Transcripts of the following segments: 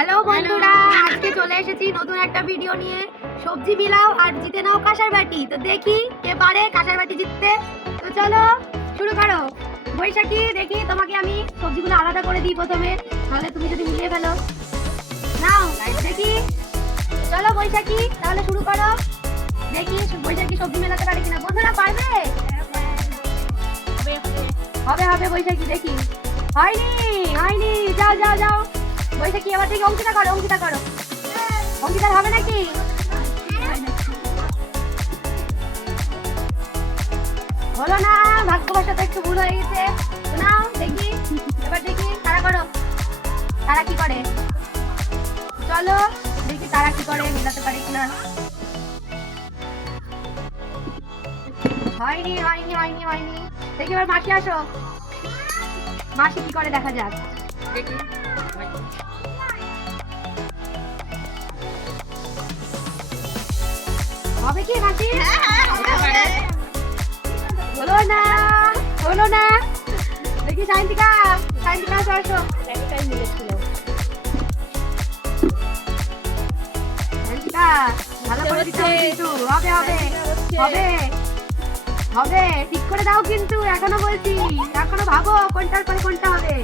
Hello বন্ধুরা, আজকে চলে এসেছি নতুন একটা ভিডিও নিয়ে। সবজি মিলাও আর জিতে নাও কাঁসার বাটি। তো দেখি কে পারে কাঁসার বাটি জিততে। তো চলো শুরু করো। বৈশাখী, দেখি তোমাকে আমি সবজিগুলো আলাদা করে দিই প্রথমে, তাহলে তুমি যদি মিলিয়ে ফেলো। নাও দেখি, চলো বৈশাখী তাহলে শুরু করো। দেখি বৈশাখী সবজি মেলাতে পারে কিনা। বন্ধুরা পারবে? হবে হবে বৈশাখী, দেখি। হয়নি হয়নি, যাও যাও যাও বৈশাখী, এবার থেকে অঙ্কিতা করো, অঙ্কিতা করো। অঙ্কিতার হবে নাকি? হলো না, ভাগ্যবশত একটু ভুল হয়ে গেছে। নাও দেখি, এবার দেখি তারা করো। তারা কি করে চলো দেখি, তারা কি করে, মেলাতে পারে কিনা। হয়নি হয়নি হয়নি হয়নি, দেখি এবার মাসি আসো। মাসি কি করে দেখা যাক, দেখি। হবে কি মাসি? হলো না, হলো না। দেখি সায়ন্তিকা, সায়ন্তিকা আসো আসো। সায়ন্তিকা ভালো করে দিতে হবে কিন্তু। হবে হবে হবে হবে, ঠিক করে দাও কিন্তু, এখনো বলছি, এখনো ভাবো কোনটার পরে কোনটা হবে।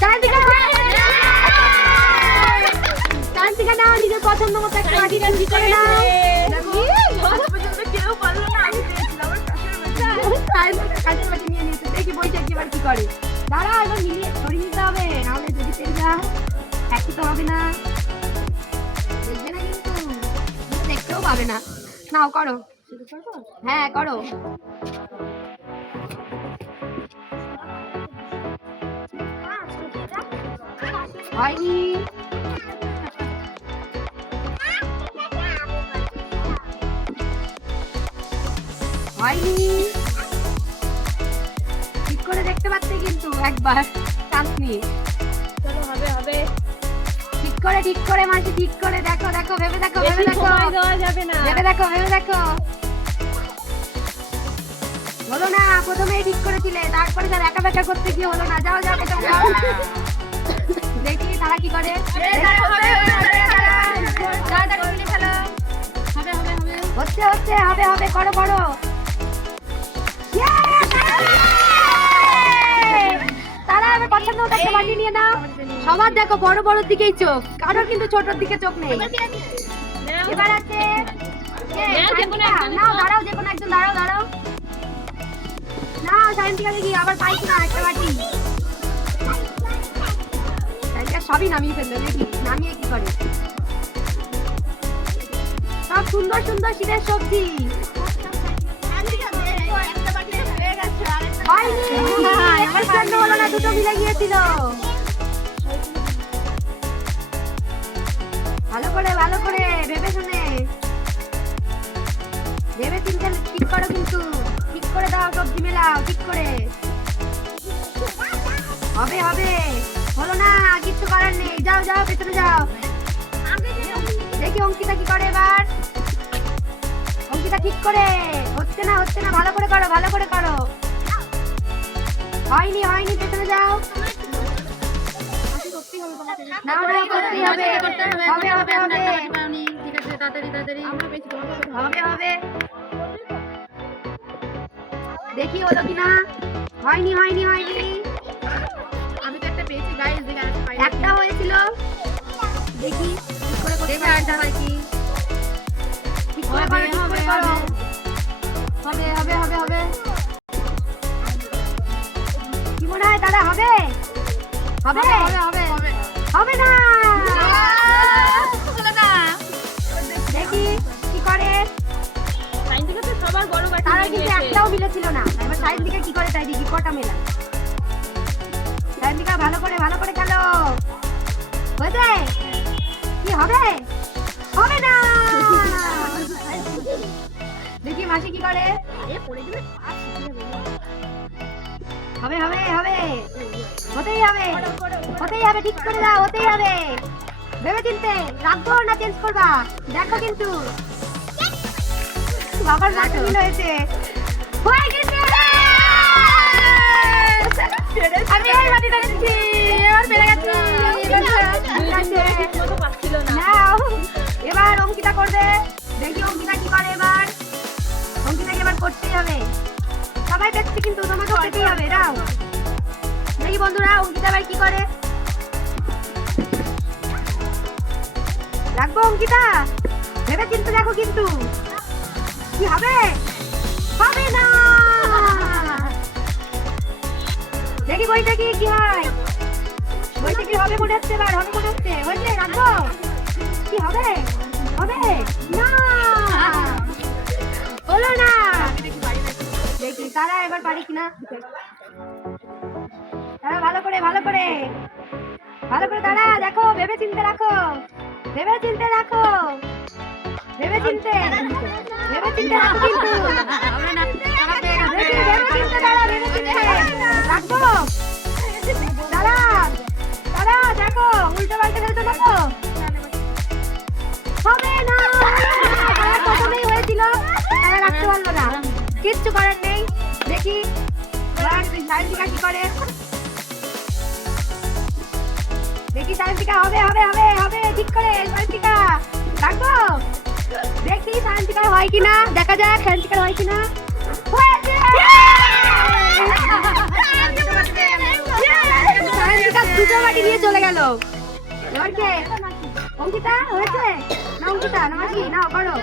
সায়ন্তিকা সায়ন্তিকা নাও, নিজের পছন্দ মতো একটা বাটি ঠিক করে নাও। কাঁচের বাটি নিয়ে নিয়েছে, দেখি বৈশাখী এবার কি করে। দাঁড়া, এবার মিলিয়ে ধরে নিতে হবে, নাহলে যদি তেল যা একই তো হবে না। দেখবে না কিন্তু, দেখতেও পাবে না। নাও করো। হ্যাঁ করো। হয়নি হয়নি, ঠিক করে দেখতে পাচ্ছে কিন্তু, একবার চান্স নিয়ে। চলো হবে হবে, ঠিক করে মাসি, ঠিক করে দেখো, দেখো ভেবে দেখো, ভেবে দেখো, সময় দেওয়া যাবে না। ভেবে দেখো, ভেবে দেখো। হলো না, প্রথমেই ঠিক করেছিলে, তারপরে তার একা বেকা করতে গিয়ে হলো না। যাও যাও বেটা, যাও। দেখি তারা কি করে। হচ্ছে হচ্ছে, হবে হবে, করো করো। তারা এবার পছন্দ মতো একটা বাটি নিয়ে নাও। সবার দেখো বড় বড় দিকেই চোখ, কারোর কিন্তু ছোটর দিকে চোখ নেই। এবার আছে নাও, দাঁড়াও, যে কোনো একজন দাঁড়াও, দাঁড়াও। নাও সায়ন্তিকা, দেখি আবার পাইছি না একটা বাটি। সায়ন্তিকা সবই নামিয়ে ফেললো, দেখি নামিয়ে কি করে। সব সুন্দর সুন্দর শীতের সবজি। হয়নি, আমার জন্য হলো না, দুটো মিলে গিয়েছিল। ভালো করে ভালো করে ভেবে শুনে, ভেবে চিন্তে ঠিক করো কিন্তু, ঠিক করে দাও, সবজি মেলাও ঠিক করে। হবে হবে, হলো না, কিচ্ছু করার নেই। যাও যাও পেছনে যাও। দেখি অঙ্কিতা কি করে এবার। অঙ্কিতা ঠিক করে, হচ্ছে না হচ্ছে না, ভালো করে করো, ভালো করে করো। হয়নি হয়নি, পেছনে যাও। নাও নাও, করতেই হবে, হবে হবে হবে, হবে হবে। দেখি হলো কিনা। হয়নি হয়নি হয়নি, আমি তো একটা পেয়েছি গাইস, দেখে আরেকটা পাই। একটা হয়েছিল। দেখি ঠিক করে করতে পারি কি। ঠিক করে করো, ঠিক করে করো। হবে হবে হবে হবে। কি মনে হয় দাদা, হবে হবে হবে হবে, হবে না, হলো না। দেখি কি করে। সাইন্টিফিক তো সবার বড় বাটি তারা নিয়ে কিন্তু গিয়েছে। একটাও মিলেছিল না। এবার সায়ন্তিকা কি করে, তাই দেখি কটা মেলা। সায়ন্তিকা ভালো করে খেলো। হয়েছে কি, হবে হবে না। দেখি মাসি কি করে। হবে হবে হবে, হতেই হবে, হতেই হবে, ঠিক করে দাও, হতেই হবে। ভেবে চিনতে রাখবো না চেঞ্জ করবা, দেখো কিন্তু। বাবার বাটি মিল হয়েছে, হয়ে গেছে। আমি এই বাটিটা নিচ্ছি। করবে। দেখি অঙ্কিতা কি করে এবার। অঙ্কিতাকে এবার করতেই হবে। সবাই দেখছে কিন্তু তোমাকে করতেই হবে। দাও দেখি বন্ধুরা অঙ্কিতা এবার কি করে। রাখবো অঙ্কিতা, ভেবে চিন্তে দেখো কিন্তু কি হবে। হবে না। দেখি বইটা কি হয়। বইটা কি হবে মনে হচ্ছে এবার। হবে মনে হচ্ছে। হয়েছে রাখবো। কি হবে? হবে না, হলো না। দেখি তারা এবার পারি কিনা। তারা ভালো করে তারা দেখো। ভেবে চিন্তে রাখো, ভেবে চিন্তে রাখো কিন্তু ভেবে চিন্তে রাখবো। তারা দেখো উল্টো পাল্টে ফেলতে পারবো। হবে না। তারা প্রথমেই হয়েছিল, তারা রাখতে পারলো না। কিচ্ছু করার নেই। দেখি সায়ন্তিকা কি করে। দেখি সায়ন্তিকা হবে ঠিক করে। সায়ন্তিকা রাখবো। দেখি সায়ন্তিকার হয় কিনা। দেখা যাক সায়ন্তিকার হয় কিনা। সায়ন্তিকা দুটো বাটি নিয়ে চলে গেল। এবার কে? অঙ্কিতা হয়েছে না? অঙ্কিতা না মাসি নাও করো।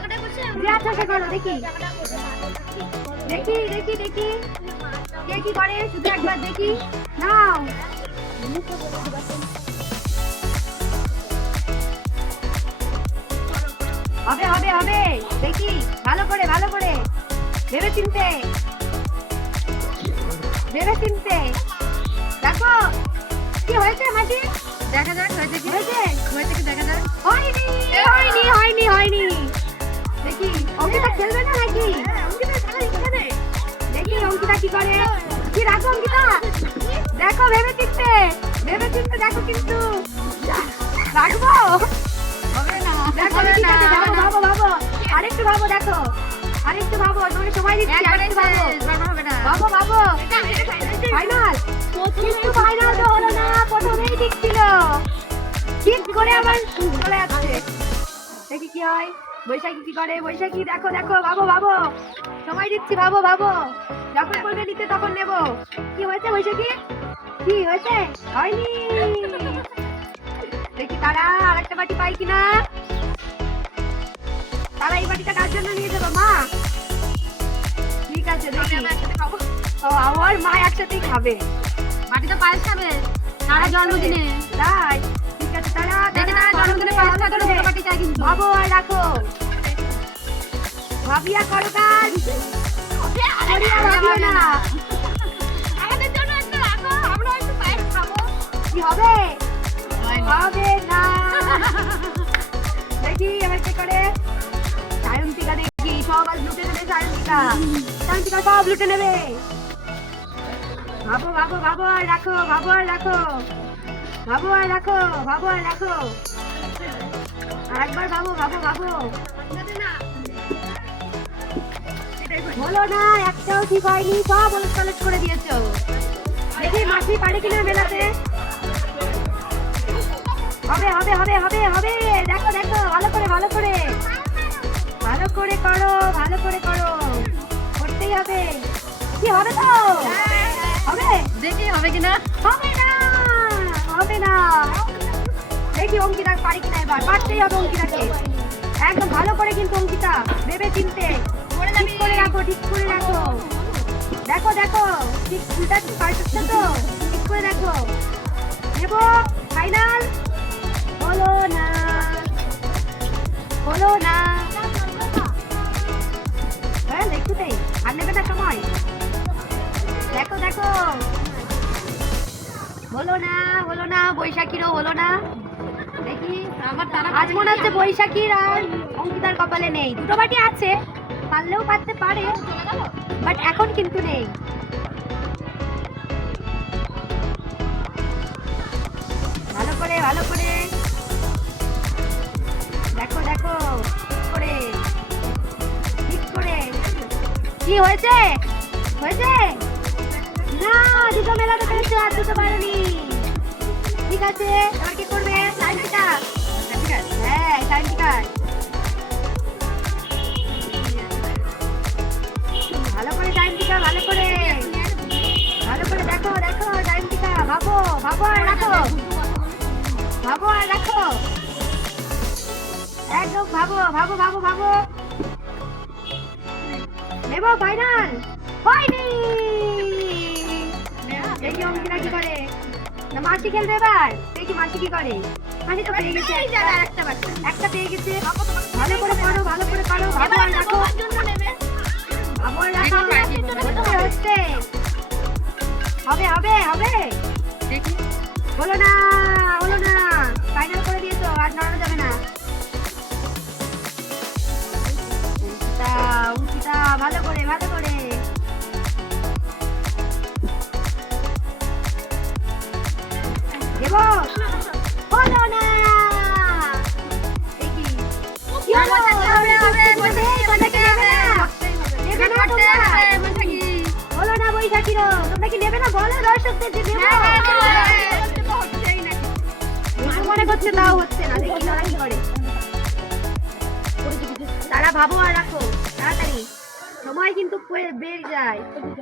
আচ্ছা করো। দেখি কে কি করে শুধু একবার দেখি। নাও হবে। দেখি ভালো করে ভেবে চিনতে দেখো কি হয়েছে মাসি। দেখা যাক হয়েছে কি দেখা যাক। হয়নি। দেখি অঙ্কিতা খেলবে না নাকি। দেখি অঙ্কিতা কি করে। কি রাখো অঙ্কিতা। দেখো ভেবে চিনতে দেখো কিন্তু রাখবো। হবে না, দেখো ঠিক আছে। ভাবো আরেকটু ভাবো। দেখো আরেকটু ভাবো, তোমাকে সময় দিচ্ছি। আরেকটু ভাবো। ভাবো ফাইনাল। কিন্তু ফাইনাল তো হলো না। প্রথমেই ঠিক ছিল। ঠিক করে আবার চলে যাচ্ছে। দেখি কি হয়। বৈশাখী কি করে। বৈশাখী দেখো ভাবো সময় দিচ্ছি। ভাবো যখন করবে নিতে তখন নেব। কি হয়েছে বৈশাখী? কি হয়েছে? হয়নি। দেখি তারা আরেকটা বাটি পাই কিনা। তারা এই বাটিটা কার জন্য নিয়ে যাবো? মা। ঠিক আছে দেখি। ও আমার মা একসাথেই খাবে। বাটিটা পায়েস খাবে তারা জন্মদিনে। তাই ঠিক আছে। তারা জন্মদিনে পায়েস খাবে। দুটো বাটি চাই কিন্তু। ভাবো আর রাখো। ভাবিয়া করো কাজ। ভাবিও না। আমাদের জন্য একটা রাখো, আমরা একটু পায়েস খাবো। কি হবে? হবে না। দেখি এবার কি করে। সায়ন্তিকা দেখি সব আজ লুটে নেবে। সায়ন্তিকা সব লুটে নেবে। ভাবো আর রাখো। একবার ভাবো। হলো না। একটাও ঠিক হয়নি। সব ওলট করে দিয়েছো। দেখি মাসি পারে কিনা মেলাতে। হবে। দেখো ভালো করে করো। করতেই হবে। কি হবে তো? হবে। দেখি হবে কিনা। হবে না। দেখি অঙ্কিতা পারি কিনা এবার। পারতেই হবে অঙ্কিতাকে। একদম ভালো করে কিন্তু অঙ্কিতা ভেবে চিনতে ঠিক করে রাখো। দেখো ঠিক উল্টা পাল্টাচ্ছে তো। ঠিক করে দেখো। নেবো ফাইনাল। হলো না। হ্যাঁ দেখুতেই আর নেবে না সময়। দেখো হলো না। বৈশাখীরও হলো না। দেখি আমার তারা আজ মনে হচ্ছে বৈশাখীর আর অঙ্কিতার কপালে নেই। দুটো বাটি আছে, পারলেও পারতে পারে, বাট এখন কিন্তু নেই। ভালো করে দেখো ঠিক করে। কি হয়েছে না। দুটো মেলাতে পেরেছে আর দুটো পারেনি। ঠিক আছে এবার কি করবে? সায়ন্তিকা। হ্যাঁ সায়ন্তিকা ভাবো আর রাখো, ভাবো আর রাখো, একদম ভাবো ভাবো ভাবো ভাবো। নেবো ফাইনাল হয়নি। দেখি অঙ্কিতা কি করে। না মাসি খেলবে এবার, দেখি মাসি কি করে। মাসি তো পেয়ে গেছে একটা পেয়ে গেছে। ভালো করে করো, ভালো করে করো, ভাবো আর রাখো, ভাবো আর রাখো। হচ্ছে হচ্ছে, হবে হবে হবে। হলো না, হলো না, ফাইনাল করে দিয়েছো, আর নড়ানো যাবে না। অঙ্কিতা, অঙ্কিতা, ভালো করে ভালো করে। দেবো, হলো না। দেখি কি হলো? নেবে না তোমরা? হলো না বৈশাখীরও, তোমরা কি নেবে না বলো দর্শকদের যে নেবো? মনে করছে তাও হচ্ছে না, দেখি তারা কি করে। তারা ভাবো আর রাখো তাড়াতাড়ি, সময় কিন্তু বের যায়,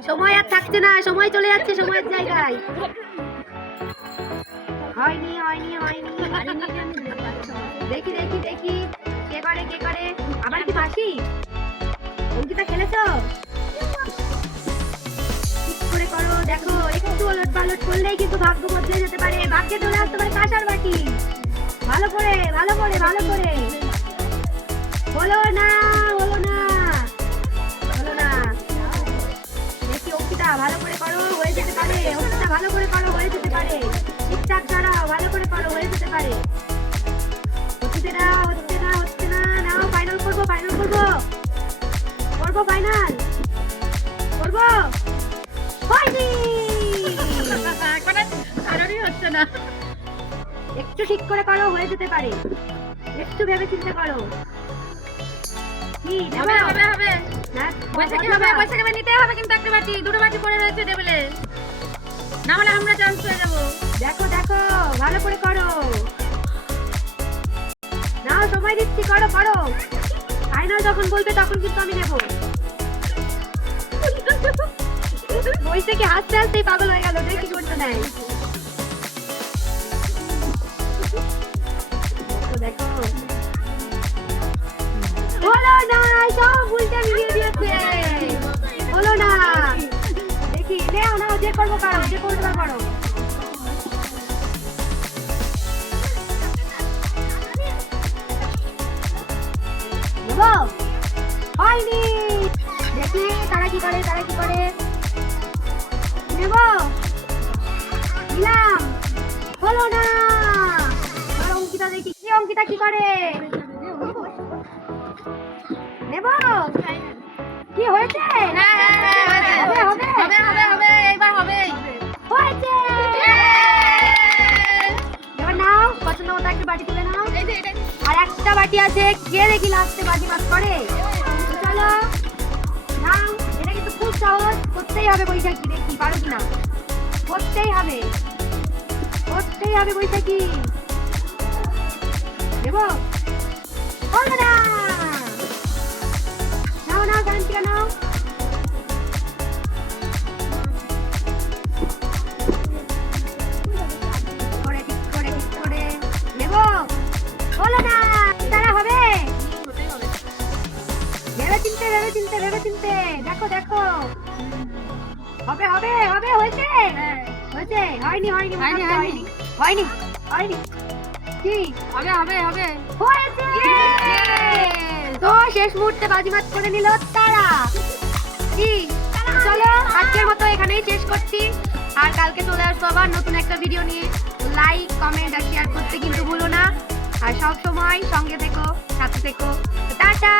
সময় আর থাকছে না, সময় চলে যাচ্ছে সময়ের জায়গায়। হয়নি হয়নি হয়নি। দেখি দেখি দেখি কে করে কে করে। আবার কি মাসি? অঙ্কিতা খেলেছো? ঠিক করে করো, দেখো একটু ওলট পালট করলেই কিন্তু ভাগ্য বদলে যেতে পারে, ভাগ্যে চলে আসতে পারে কাঁসার বাটি। ভালো করে ভালো করে ভালো করে। হলো না, হলো না, হলো না। দেখি অঙ্কিতা ভালো করে করো, হয়ে যেতে পারে। অঙ্কিতা ভালো করে করো, হয়ে যেতে পারে। ঠিকঠাক ছাড়াও, ভালো করে করো, হয়ে যেতে পারে। হচ্ছে না হচ্ছে না হচ্ছে না। নাও ফাইনাল করবো, ফাইনাল করবো, করবো ফাইনাল করবো। হয়নি, হচ্ছে না। একটু ঠিক করে করো, হয়ে যেতে পারে। একটু ভেবে চিন্তা করো। কি হবে হবে হবে। না বৈশাখী হবে, বৈশাখী হবে, নিতে হবে কিন্তু একটা বাটি, দুটো বাটি পড়ে রয়েছে টেবিলে, না হলে আমরা চান্স পেয়ে যাবো। দেখো দেখো ভালো করে করো। নাও সময় দিচ্ছি, করো করো। ফাইনাল যখন বলবে তখন কিন্তু আমি নেবো। বৈশাখী হাসতে হাসতেই পাগল হয়ে গেল, দেখি করতে নেয়। দেখো হলো না, সব উল্টে মিলিয়ে দিয়েছে। হলো না, দেখি নেও নাও, যে করবো করো, যে করবো করো। নেবো হয়নি। দেখি তারা কি করে, তারা কি করে। নেবো নিলাম, হলো না। আর অঙ্কিতা দেখি কি, অঙ্কিতা কি করে। নেবো কি হয়েছে? হবে হবে হবে হবে হবে, এইবার হবে। হয়েছে। এবার নাও পছন্দ মতো একটা বাটি তুলে নাও। এই যে এটা আর একটা বাটি আছে, কে দেখি লাস্টে বাজি মাছ করে। চলো নাও, এটা কিন্তু খুব সহজ, করতেই হবে বৈশাখী। দেখি পারো কিনা, করতেই হবে, করতেই হবে বৈশাখী। দেবো, হলো না। নাও নাও কান্তিকা নাও। করে ঠিক করে ঠিক করে নেবো, হলো না। তারা হবে, হতেই হবে। ভেবে চিনতে ভেবে চিনতে ভেবে চিনতে। দেখো দেখো হবে হবে হবে। হয়েছে হয়েছে, হয়নি হয়নি হয়নি, হয়নি হয়নি হয়নি। কি হবে হবে হবে। হয়েছে? তো শেষ মুহূর্তে বাজিমাত করে নিল তারা। কি চলো আজকের মতো এখানেই শেষ করছি, আর কালকে চলে আসবো আবার নতুন একটা ভিডিও নিয়ে। লাইক কমেন্ট আর শেয়ার করতে কিন্তু ভুলো না, আর সব সময় সঙ্গে থেকো, সাথে থেকো। টাটা।